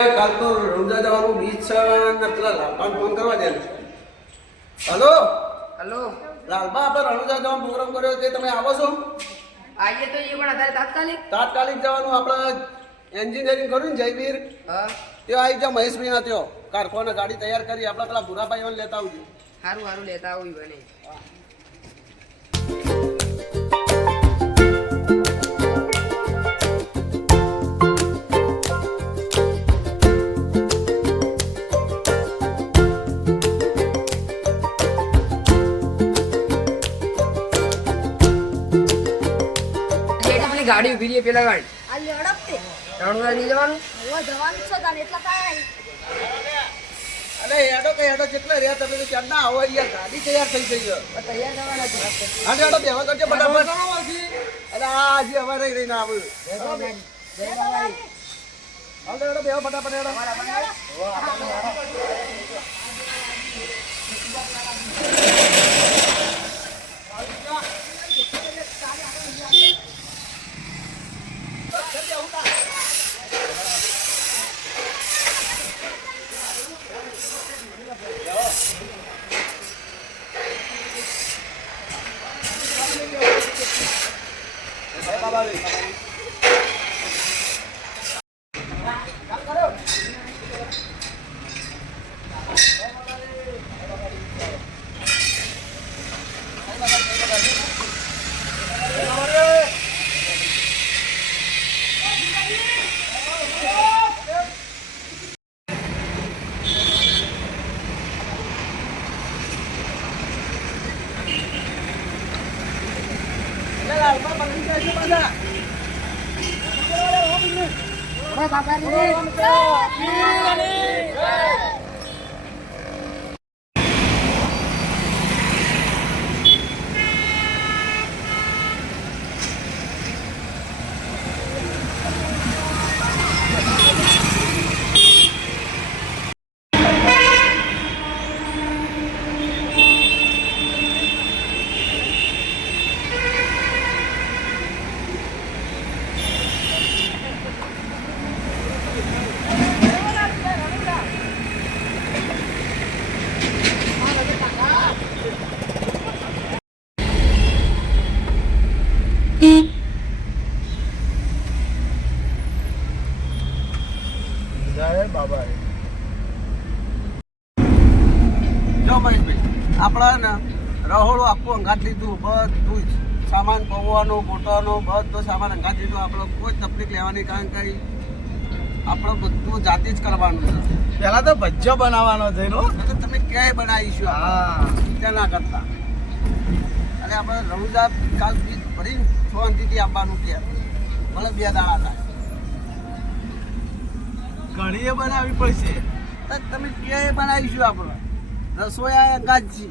કાલ તો રમજા જવાનું બીચ છે ને પેલા લાલબાન ફોન કરવા દે હલો? હલો? લાલબા આપણે રણુજા જવાનો પ્રોગ્રામ કર્યો તે તમે આવો છો? આવીએ તો એ પણ અત્યારે તાત્કાલિક. તાત્કાલિક જવાનું આપણે એન્જિનિયરિંગ કર્યું ને જયવીર. હા. ત્યાં આવી જાઓ મહેશભાઈ ના ત્યાં. કારખાને ગાડી તૈયાર કરી આપણે પેલા ભૂરાભાઈ લેતા આવજો. સારું સારું લેતા આવું બને ગાડી ઊભી રહી પેલા ગાડી. આ લેવડપ તે રણુદા નહીં જવાનું? હવે જવાનું છે તાને એટલા કાંઈ. અરે હેડો કે હેડો કેટલા રહ્યા તમે તો ના આવો યાર ગાડી તૈયાર થઈ ગઈ છે. તૈયાર જવાના છે હેડો કરજો ફટાફટ. અરે આ હજી હવે રહી રહીને આવું. હાલ હેડો બેહો ફટાફટ હેડો. જો ને રહોળું આખું અંગાત લીધું. બધું જ સામાન પવવાનો મોટરનો બધો સામાન અંગાત લીધું. આપણે કોઈ તકલીફ લેવાની કારણ કે આપણે બધું જાતે જ કરવાનું છે. પેલા તો ભજ્જો બનાવવાનો છે તો તમે ક્યાંય બનાવીશું? હા. ત્યાં ના કરતા. અને આપણે રણુજા કાલ બીજ ભરી શાંતિથી આપવાનું કે ભલે બે દાડા થાય. ઘણીએ બનાવવી પડશે. તમે ક્યાંય બનાવીશું આપણે? રસોયા અંગાત છીએ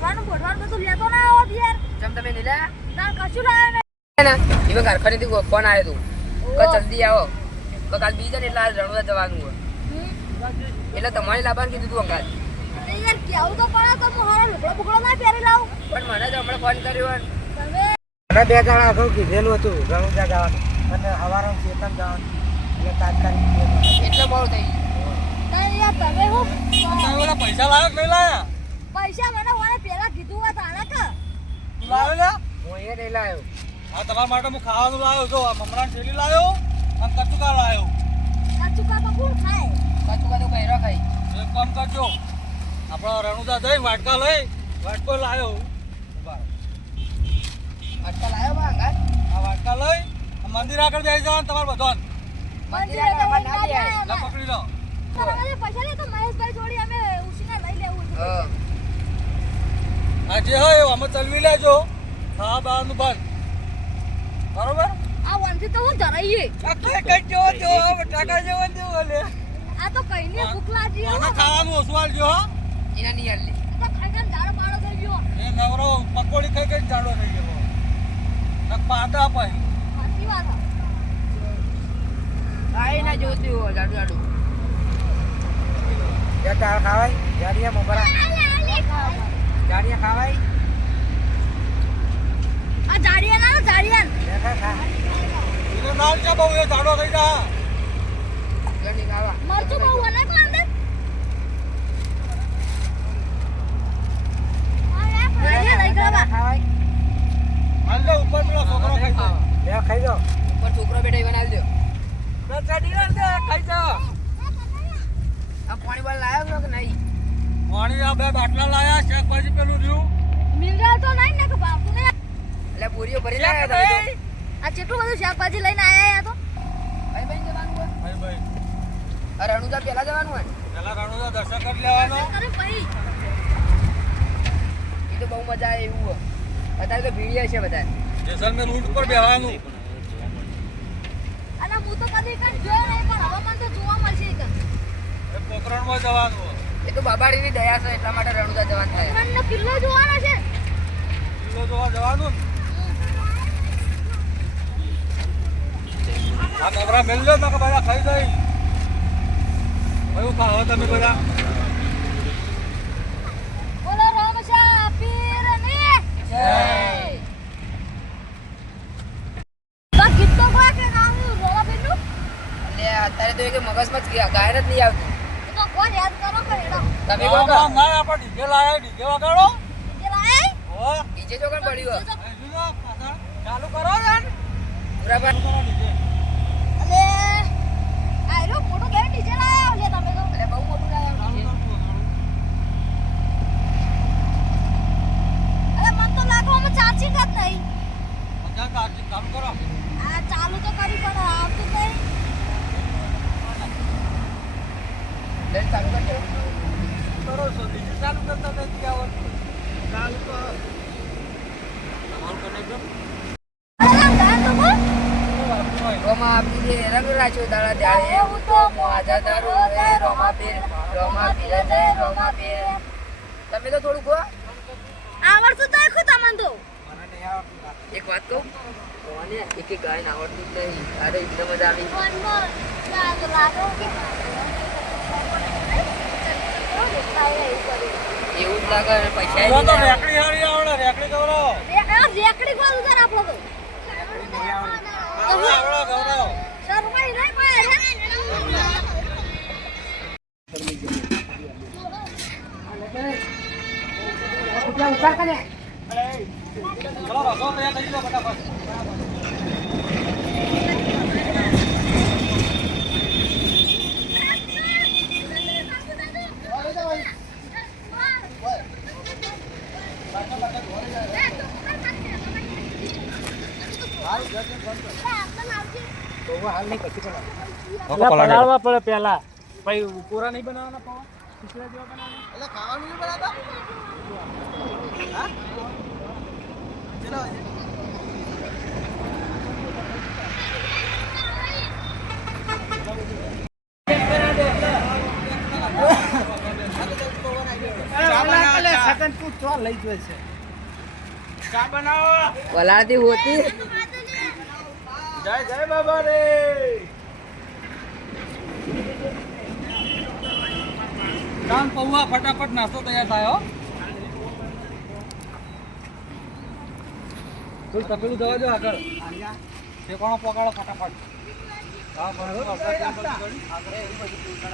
તો મોઢવાનું મોઢવાનું બધું લેતો ના આવો યાર. ચમ તમે નહીં લાયા તાર કશું લાવે નહીં ને. એમાં કારખાનેથી ફોન આવ્યો તું. કે જલ્દી આવો. તો કાલ બીજા ને એટલે આજ રણુદા જવાનું હોય. એટલે તમારે લાવવાનું કીધું તું અંગાત. યાર કેવું તો પડે તો હું હારો લુગડો બુગડો ના પહેરી લાવું. પણ મને તો હમણાં ફોન કર્યો તમે? મને બે જણા અગાઉ કીધેલું હતું રણુજા જવાનું. અને હવારમાં ચેતન જવાનું. એટલે તાત્કાલિક એટલે મોડું થઈ ગયું. તમે હું? પૈસા લાવ્યો નહીં લાયા? પૈસા મને મને પહેલા કીધું હોય તાણે કે તું લાવ્યો લ્યા હું નહીં લાવ્યો તમારા માટે હું ખાવાનું લાવ્યો જો આ મમરાની થેલી લાવ્યો અને કચુકા લાવ્યો કચુકા તો કોણ ખાય? કાચું તો પહેરો ખાઈ એક કામ કરજો. આપણો રણુદા દઈ વાટકા લઈ વાટકો લાવ્યો વાટકા લાવ્યો અંગાત આ વાટકા લઈ આ મંદિર આગળ જઈ જવાનું તમારે બધો મંદિર આગળ ના જાય. લે પકડી લો. તમારે પૈસા લે તો મહેશભાઈ જોડી અમે ઉસીને લઈ લેવું છે. હા. આ હોય અમે ચલવી લેજો. હા બહારનું બંધ બરોબર? આ વનથી તો હું ધરાઈએ આ કઈ બટાકા જેવો આ તો કઈ ને ભૂખ લાગી હો. ખાવાનું ઓછું આલજો એના નહીં હાલ લે. તો ખાઈ ખાઈને ઝાડો પાડો થઈ ગયો. એ નવરો પકોડી ખાઈ ખાઈ જાડો થઈ ગયો. ને પાદા પાઈ. સાચી વાત હે. કાંઈ ના જોતું હોય, લાડુ લાડુ. બે ખાવાય? જાડિયા મમરા જાડિયા ખાવાય? આ ઝાડિયા ના ઝાડિયા બે ખા ખા એને નાલ છે બહુ એ જાડો થઈ જા. મરચું બહુ અને પણ અંદર? છોકરો ખાઈ જા બે ખાઈ જાઓ ઉપર છોકરો બેઠો ઈ બનાવી દે. ખાઈ જા આ પાણી લાયો છો કે નહીં? પાણી આ બે બાટલા લાયા શાકભાજી પેલું રહ્યું. મિનરલ તો નહીં ને કે બાપુ ને એટલે બોરીઓ ભરી લાયા તમે તો. આ કેટલું બધું શાકભાજી લઈને આયા યા તો? ભાઈ ભાઈ જવાનું હોય. ભાઈ ભાઈ. અરે રણુજા પહેલા જવાનું હોય. પેલા રાણુના દર્શન કરી લેવાનો. અરે ભાઈ. એ તો બહુ મજા આવે એવું હોય. અત્યારે તો ભીડ હશે બધા જેસલમેર રૂટ પર બેહવાનું. અને હું તો કદી કઈ જોયો નહીં પણ હવે મને તો જોવા મળશે એક જવાનું એ તો બાબાડીની દયા છે એટલા માટે રણુજા જવાનું થાય. કિલ્લો જોવાનો છે. કિલ્લો જોવા જવાનું ને આ નવરા મેલ લો નકર બધા ખાઈ જાય કયું ખાઓ તમે બધા? મગજમાં જ ગાયન જ નહીં આવતી. તો કોઈ યાદ કરો કે તમે ના, ના, ના, આપણે ડીજે લાયા ડીજે વગાડો. લાય? હો. ડીજે જો કોણ પડ્યું. ચાલુ કરો યાર બરાબર ડીજે અલે આયરો મોટો ઘેર ડીજે લાયા લે તમે તો એટલે બહુ મોટું લાયા ચાલુ ડીજે. કરો, ચાલુ. અરે મન તો લાગો અમે ચાર્જિંગ જ નહીં બધા ચાર્જિંગ ચાલુ કરો. આ ચાલુ તો કરી પણ આવતું નહીં એટલે ચાલુ કરજો. કરો છો બીજું ચાલુ કરતા નથી આવડતું. ચાલુ કરો. તમારું? અરે રામ તો આપી દે રંગ રાખ્યો દાડા દાડે તો મોજા દારૂ રોમા પીર રોમા પીર જય રોમા પીર તમે તો થોડું કહો આવડતું તો ખુદ તમને તો. એક વાત કહું? કોને એક એક ગાયન આવડતું જ નહીં. અરે એટલે મજા આવી. મનમાં લાગ લાગો કે એવું જ લાગે પૈસા તો રેકડી હારી આવડે રેકડી ગૌરવ. રેકડી કોલ ઉતર આપણો તો આવડે આવડે શરમાઈ નહીં કોઈ ચલો રસો તૈયાર થઈ ગયો ફટાફટ બહુ હાલ નહીં પછી પણ પલાળવા પડે પહેલા પછી પૂરા નહીં બનાવવાના પૌવા? ખીચડા જેવા બનાવવાના? એટલે ખાવાનું નહીં બનાવતા? હા? ચલો. સગન તું ચો. લઈ જોઈ છે ચા વલાળતી હોતી. જય જય બાબા રે કામ પૌવા ફટાફટ નાસ્તો તૈયાર થાય તું તપેલું દવા જો આગળ. તે કોણ પકાડો ફટાફટ. હા બરાબર અડધા તેલ બધું કરી.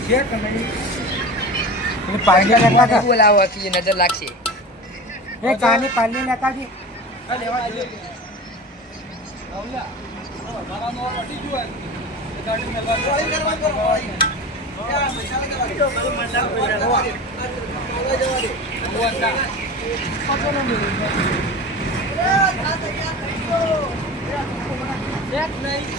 છે કે નહીં પેલી પાણી બોલાવો હતી નજર લાગશે એ ચાની પાણી લેતા જી લેવા જઈએ. રાહુલિયા, આ વધારાનું આ પતી એ ગાડી મેલવા જવાનું. એ આ પૈસા લગાવવા. બોલાય આવું દોડા દાડે પેલા ધંધા તો કાઢજો ને બધી હડી ગયો બેટા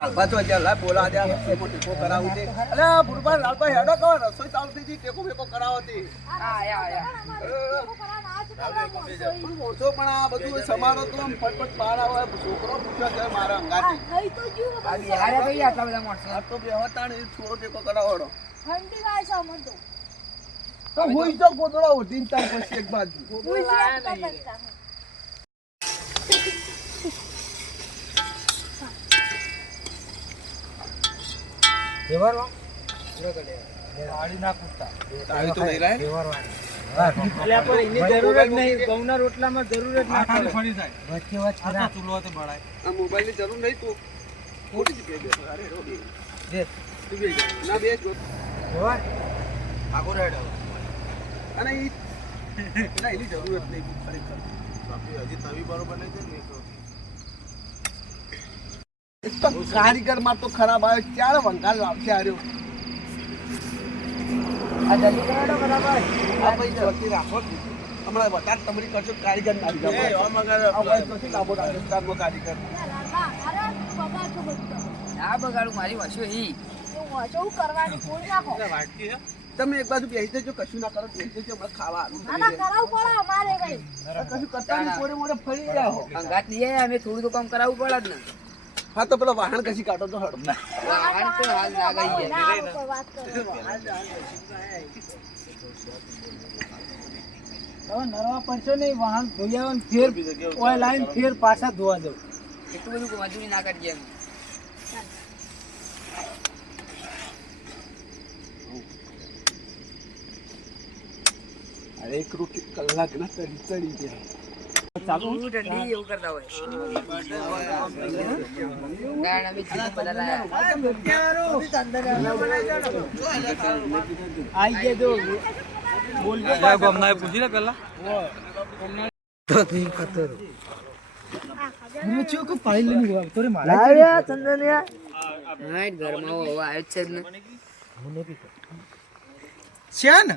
પાછો ચાલ લા બોલા દે ટેકો ટેકો કરાવું તે અલે બુરબાન લાલભાઈ હેડો કહો રસોઈ ચાલુ થઈ ગઈ ટેકો બેકો કરાવો તે. હા આયા આયા પણ ઓછો પણ આ બધું સમારો તો આમ ફટફટ બહાર આવે છોકરો પૂછ્યો છે મારા અંગાથી. આ બિહારે કઈ આટલા બધા માણસો. તો બેહતા ને થોડો ટેકો કરાવડો ઠંડી લાગે છે અમને તો. તો હુઈ તો ગોદડા ઉઠીને તાર પછી એક બાજુ. ગુજરાત કરતા વ્યવહારમાં? ના. આવી તો નહીં લાય નહીં રોટલામાં જરૂર જ ના પડે વચ્ચે વચ્ચે ફરા. આ મોબાઈલની જરૂર નહીં તું ખોટી જ બેસો અરે રો બે દે. તું બે જા. ના બે જો વ્યવહાર? અને ઈ ના એની જરૂર જ નહીં છે એક તો કારીગરમાં તો ખરાબ આવે ક્યારે વંકાર લાવશે આર્યો આ જલ્દી કરાડો બરાબર. આ ભાઈ ચોથી રાખો. હમણાં વધારે તમારી કરશો કારીગર આ નથી લાવો કારીગર. બગાડું મારી વસ્તુ હી કરવાની તમે એક બાજુ બેસી જજો કશું ના કરો બેસી જજો હમણાં ખાવા કશું કરતા મોડે મોડે ફરી જાઓ અંગાત અમે થોડું તો કામ કરાવવું પડે જ ને. હા તો પેલો વાહન કશી કાઢો તો હડ વાહન તો હાલ ના ગઈ ના હવે નરવા પડશો નહીં વાહન ધોઈ આવો ને ફેર ઓય લાઈન ફેર પાછા ધોવા જાવ એટલું બધું મજૂરી ના કરીએ અરે એક રોટી કલાક ના તરી ચડી ગયા. હું છું કે પાડી લઈને ગયો? મારા ઘરમાં હવે આવ્યો ને. છે ને?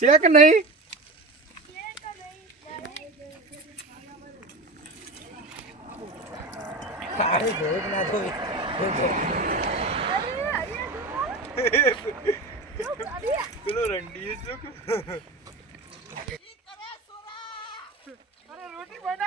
ભેગ ના નહીં? એ બાબા અરે રોટી ઘૂમતે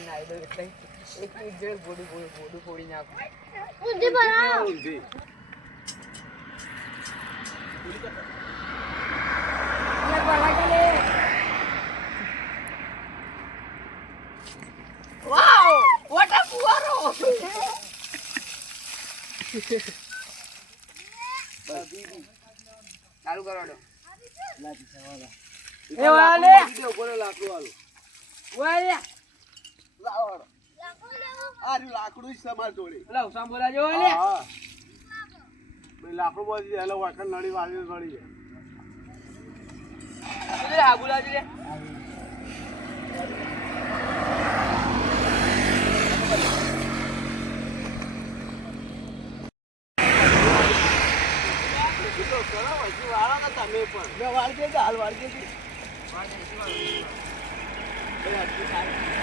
દો પથારે નાઈ દો એટલે એક મિનિટ જોડે ગોડું ગોડું ગોડું ફોડી નાખું ઊંધી બનાવો ઊંધી. વાવ વોટ અ ફુવારો ચાલુ કરો દો એ વાલે બોલે લાકડું આલું વાલે લાવો? લાકડું જ છે મારી જોડે એટલે ઉસામ બોલાજો હા, હા. ભાઈ લાકડું બોલી એટલે વાકણ નળી વાળી નળી જાય લે લે તમે પણ મેં વાળી દેજો, હાલ વાળી દેજો. ભાઈ, હજી સારી.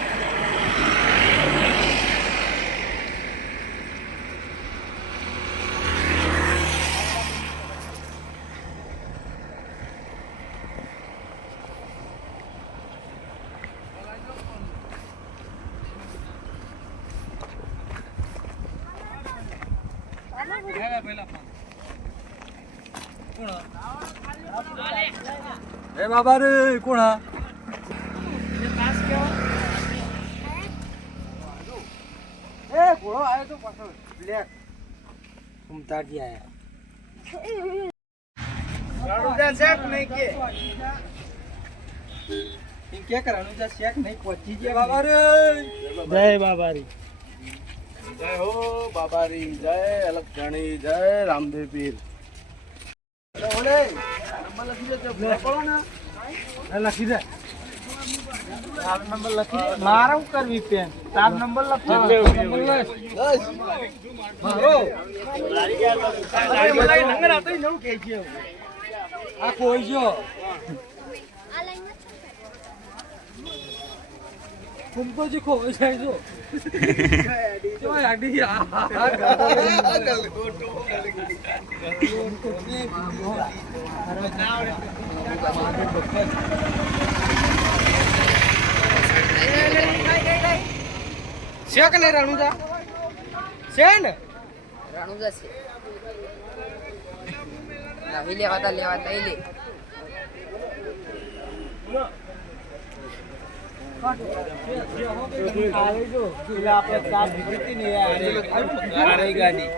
એ બાબા રે કોણ હા એ ઘોડો આવ્યો તો પાછળ બ્લેક ઉમતાજી આયા રણુજા શેક નહીં કે. કે કે રણુજા શેક નહીં પહોંચી ગયા. બાબા રે જય બાબા રે જય હો બાબારી જય અલગ જાણી જય રામદેવ પીર. લખી દે. તાર નંબર લખી મારે શું કરવી પેન તાર નંબર લખી. આ કોઈ જો આ લાઈન કુંભોજી ખોવાઈ જાય જો જો આડી આ આ છે કે નહીં રણુજા છે ને રાણુ જશે નહીં લેવાતા લેવા નહીં લે આવે જો એટલે આપણે સાફ ભીતી નહીં ગાડી.